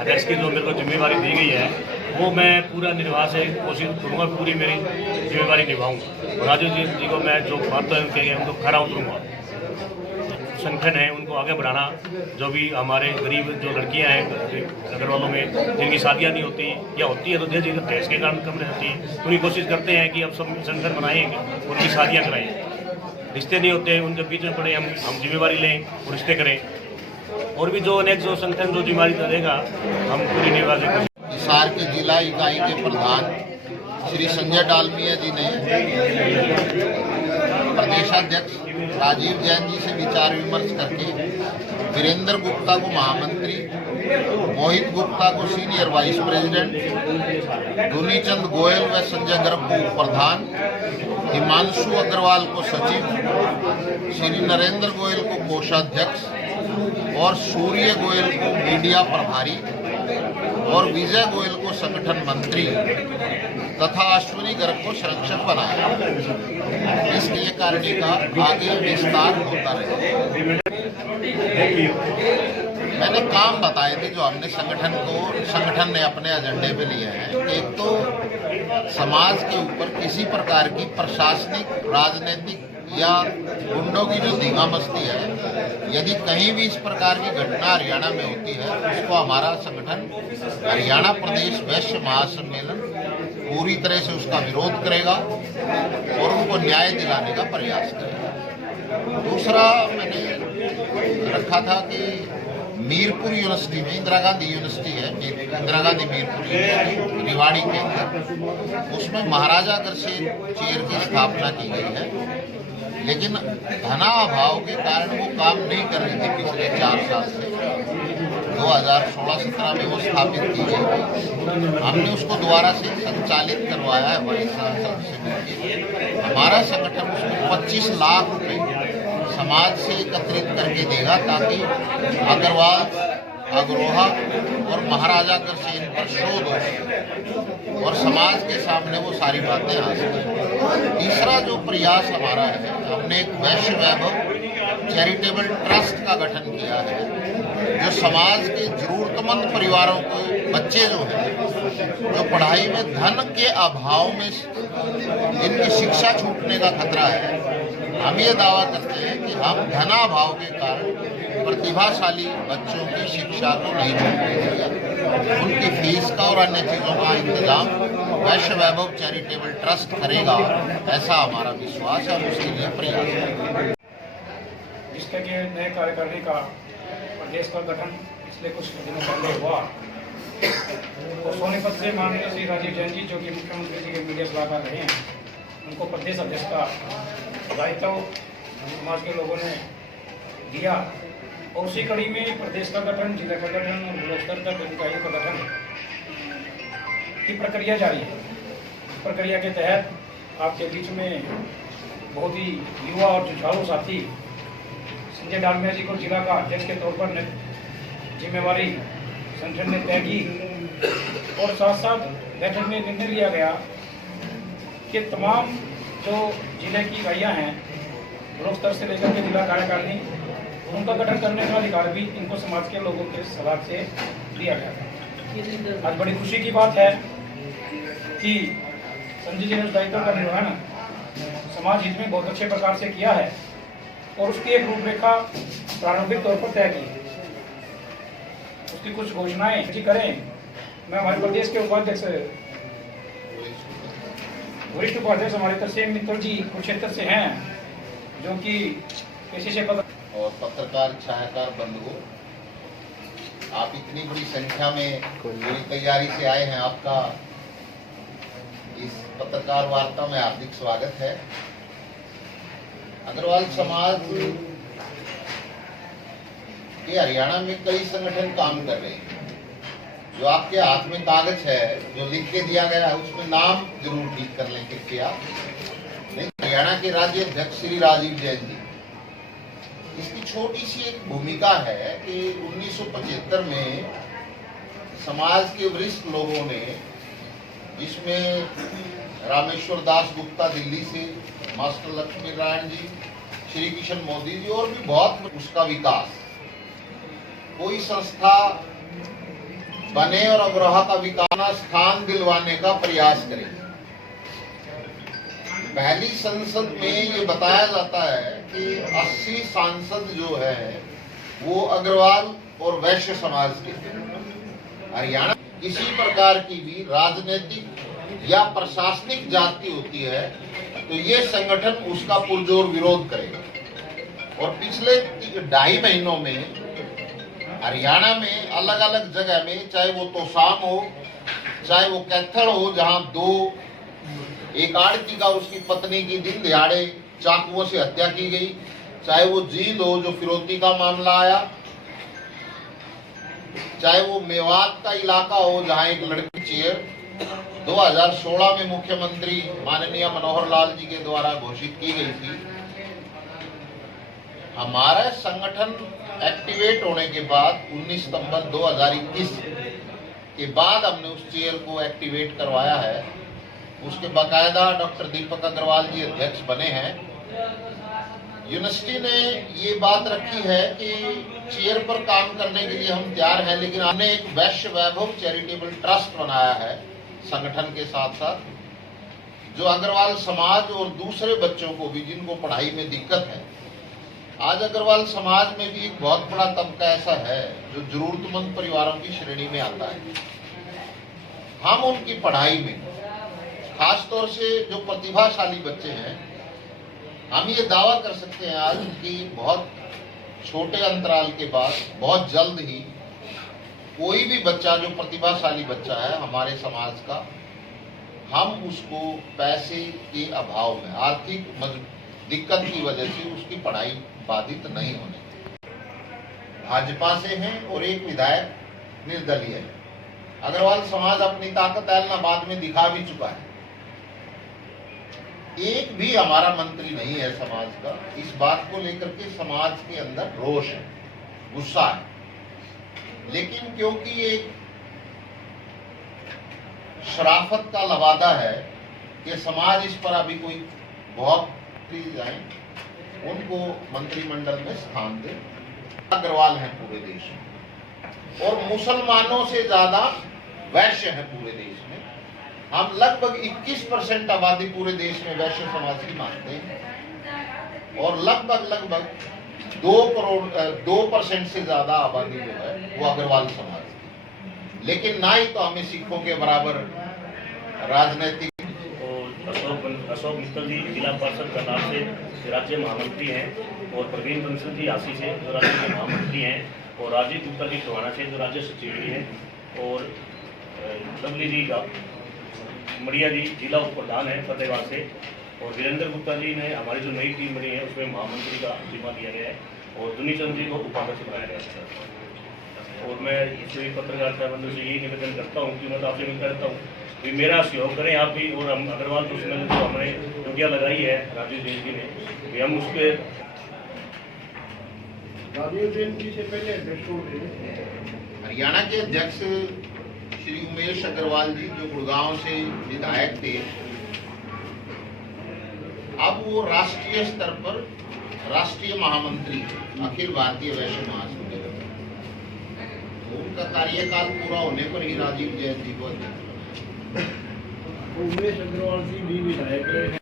अध्यक्ष की जो मेरे को जिम्मेवारी दी गई है वो मैं पूरा निर्वाह से कोशिश करूँगा, पूरी मेरी जिम्मेवारी निभाऊंगा। और राजू जी को मैं जो बात कहेंगे उनको खरा उतरूँगा। संगठन है उनको आगे बढ़ाना, जो भी हमारे गरीब जो लड़कियां हैं अग्रवालों में जिनकी शादियां नहीं होती या होती है तो धीरे धीरे देश के कारण कम नहीं होती, उनकी कोशिश करते हैं कि अब सब संगठन बनाएंगे, उनकी शादियां कराएं। रिश्ते नहीं होते उनके बीच में पड़े, हम जिम्मेवारी लें और रिश्ते करें। और भी जो अनेक जो संगठन जो जिम्मेवारी करेगा हम पूरी निभाएंगे। हिसार के जिला इकाई के प्रधान श्री संजय डालमिया जी ने प्रदेशाध्यक्ष राजीव जैन जी से विचार विमर्श करके वीरेंद्र गुप्ता को महामंत्री, मोहित गुप्ता को senior vice president, Dunichand Goyal व संजय गर्ग को प्रधान, हिमांशु अग्रवाल को सचिव, श्री नरेंद्र गोयल को कोषाध्यक्ष और सूर्य गोयल को मीडिया प्रभारी और विजय गोयल को संगठन मंत्री तथा अश्विनी गर्ग को संरक्षक बनाया। इसके कार्य का आगे विस्तार होता रहे। मैंने काम बताए थे जो हमने संगठन ने अपने एजेंडे पे लिए हैं। एक तो समाज के ऊपर किसी प्रकार की प्रशासनिक, राजनीतिक या गुंडों की जो धींगा मस्ती है, यदि कहीं भी इस प्रकार की घटना हरियाणा में होती है उसको हमारा संगठन हरियाणा प्रदेश वैश्य महासम्मेलन पूरी तरह से उसका विरोध करेगा और उनको न्याय दिलाने का प्रयास करेगा। दूसरा मैंने रखा था कि मीरपुर यूनिवर्सिटी में, इंदिरा गांधी यूनिवर्सिटी है, इंदिरा गांधी मीरपुर यूनिवर्सिटी रिवाड़ी के अंदर, उसमें महाराजा अग्रसेन चेयर की स्थापना की गई है, लेकिन धनाभाव के कारण वो काम नहीं कर रही थी। पिछले 4 साल से 2016-17 में वो स्थापित की गई। हमने उसको दोबारा से संचालित करवाया है वाइस चांसलर से मिलकर। हमारा संगठन उसमें 25 लाख रुपए समाज से एकत्रित करके देगा ताकि अग्रवाल, अग्रोहा और महाराजा अग्रसेन पर शोध हो सके और समाज के सामने वो सारी बातें आ सकें। तीसरा जो प्रयास हमारा है, हमने एक वैश्य वैभव चैरिटेबल ट्रस्ट का गठन किया है जो समाज के जरूरतमंद परिवारों को, बच्चे जो हैं जो पढ़ाई में धन के अभाव में जिनकी शिक्षा छूटने का खतरा है, हम ये दावा करते हैं कि हम धनाभाव के कारण प्रतिभाशाली बच्चों की शिक्षा को नहीं छूटने देंगे। उनकी फीस का और अन्य चीज़ों का इंतजाम वैश्य वैभव चैरिटेबल ट्रस्ट करेगा, ऐसा हमारा विश्वास है। उसके लिए प्रयास करेंगे। जिसके लिए नए कार्यकारिणी का प्रदेश का गठन पिछले कुछ दिनों पहले हुआ, तो सोनीपत से माननीय श्री राजीव जैन जी, जो कि मुख्यमंत्री जी के मीडिया सलाहकार रहे हैं, उनको प्रदेश अध्यक्ष का दायित्व समाज के लोगों ने दिया और उसी कड़ी में प्रदेश का गठन, जिला का गठन और ब्लॉक स्तर तक इकाइयों का गठन की प्रक्रिया जारी है। इस प्रक्रिया के तहत आपके बीच में बहुत ही युवा और जुझारू साथी संजय डालमिया जी को जिला का अध्यक्ष के तौर पर जिम्मेवारी संगठन ने तय की और साथ साथ बैठक में निर्णय लिया गया कि तमाम जो जिले की इकाइयाँ हैं ब्लॉक स्तर से लेकर के जिला कार्यकारिणी, उनका गठन करने का अधिकार भी इनको समाज के लोगों के सलाह से दिया गया। आज बड़ी खुशी की बात है कि संजय जी ने उस दायित्व का निर्वहन समाज हित में बहुत अच्छे प्रकार से किया है और उसकी एक रूपरेखा प्रारंभिक तौर पर तय की है। उसकी कुछ घोषणाएं जी करें। मैं हमारे प्रदेश के उपाध्यक्ष, वरिष्ठ उपाध्यक्ष हमारे तरसेम मित्तल जी कुरुक्षेत्र से हैं, जो कि पेशे से और पत्रकार, छायाकार बंधुओं, आप इतनी बड़ी संख्या में पूरी तैयारी से आए हैं, आपका इस पत्रकार वार्ता में हार्दिक स्वागत है। अग्रवाल समाज के हरियाणा में कई संगठन काम कर रहे हैं। जो आपके हाथ में कागज है जो लिख के दिया गया है उसमें नाम जरूर ठीक कर लें कृपया। हरियाणा के राज्य अध्यक्ष श्री राजीव जैन जी, इसकी छोटी सी एक भूमिका है कि 1975 में समाज के वरिष्ठ लोगों ने, जिसमें रामेश्वर दास गुप्ता दिल्ली से, मास्टर लक्ष्मी नारायण जी, श्री किशन मोदी जी और भी बहुत, उसका विकास कोई संस्था बने और अग्रहा का विकास स्थान दिलवाने का प्रयास करेंगे। पहली संसद में ये बताया जाता है कि 80 सांसद जो है वो अग्रवाल और वैश्य समाज के थे। हरियाणा किसी प्रकार की भी राजनीतिक या प्रशासनिक जाति होती है तो ये संगठन उसका पुरजोर विरोध करेगा। और पिछले 2.5 महीनों में हरियाणा में अलग अलग जगह में, चाहे वो तोसाम हो, चाहे वो कैथल हो, जहां एक आड़ती का और उसकी पत्नी की दिन दिहाड़े चाकुओं से हत्या की गई, चाहे वो जींद हो जो फिरौती का मामला आया, चाहे वो मेवात का इलाका हो जहां एक लड़की चेयर 2016 में मुख्यमंत्री माननीय मनोहर लाल जी के द्वारा घोषित की गई थी। हमारा संगठन एक्टिवेट होने के बाद 19 सितंबर 2021 के बाद हमने उस चेयर को एक्टिवेट करवाया है। उसके बाकायदा डॉक्टर दीपक अग्रवाल जी अध्यक्ष बने हैं। यूनिवर्सिटी ने ये बात रखी है कि चेयर पर काम करने के लिए हम तैयार हैं, लेकिन हमने एक वैश्य वैभव चैरिटेबल ट्रस्ट बनाया है संगठन के साथ साथ, जो अग्रवाल समाज और दूसरे बच्चों को भी जिनको पढ़ाई में दिक्कत है। आज अग्रवाल समाज में भी एक बहुत बड़ा तबका ऐसा है जो जरूरतमंद परिवारों की श्रेणी में आता है। हम उनकी पढ़ाई में, खासतौर से जो प्रतिभाशाली बच्चे हैं, हम ये दावा कर सकते हैं आज कि बहुत छोटे अंतराल के बाद बहुत जल्द ही कोई भी बच्चा जो प्रतिभाशाली बच्चा है हमारे समाज का, हम उसको पैसे के अभाव में, आर्थिक दिक्कत की वजह से उसकी पढ़ाई बाधित नहीं होने। भाजपा से हैं और एक विधायक निर्दलीय है। अग्रवाल समाज अपनी ताकत ऐलनाबाद में दिखा भी चुका है। एक भी हमारा मंत्री नहीं है समाज का। इस बात को लेकर के समाज के अंदर रोष है, गुस्सा है, लेकिन क्योंकि एक शराफत का लवादा है कि समाज इस पर अभी कोई बहुत जाए, उनको मंत्रिमंडल में स्थान दे। अग्रवाल हैं पूरे देश में और मुसलमानों से ज्यादा वैश्य हैं पूरे देश में। हम लगभग 21% आबादी पूरे देश में वैश्य समाज की मानते हैं और लगभग 2% से ज्यादा आबादी जो है वो अग्रवाल समाज की। लेकिन ना ही तो हमें सिखों के बराबर राजनीतिक। अशोक मित्तल जी जिला पार्षद करनाल से राज्य महामंत्री हैं और प्रवीण बंसल जी आसी से जो राज्य के महामंत्री हैं और राजीव गुप्ता जी टोहाना से जो राज्य सचिव हैं और लवली जी का मड़िया जी जिला उप प्रधान है फतेहबाद से और वीरेंद्र गुप्ता जी ने हमारी जो नई टीम बनी है उसमें महामंत्री का जिम्मा दिया गया है और दुनीचंद जी को उपाध्यक्ष बनाया गया है। और मैं इस पत्रकारिता बंधु से यही निवेदन करता हूँ कि मैं तो आपसे मिलता रहता हूँ कि मेरा सहयोग करें आप भी। और हम अग्रवाल तो उसमें जो हमने योग्य लगाई है राजीव जैन जी ने कि हम उस पर राजीव जैन जी से पहले हरियाणा के अध्यक्ष श्री उमेश अग्रवाल जी जो गुड़गांव से विधायक थे, अब वो राष्ट्रीय स्तर पर राष्ट्रीय महामंत्री अखिल भारतीय वैश्य महासंघ। उनका कार्यकाल पूरा होने पर ही राजीव जैन जी को उमेश अग्रवाल जी भी विधायक रहे हैं।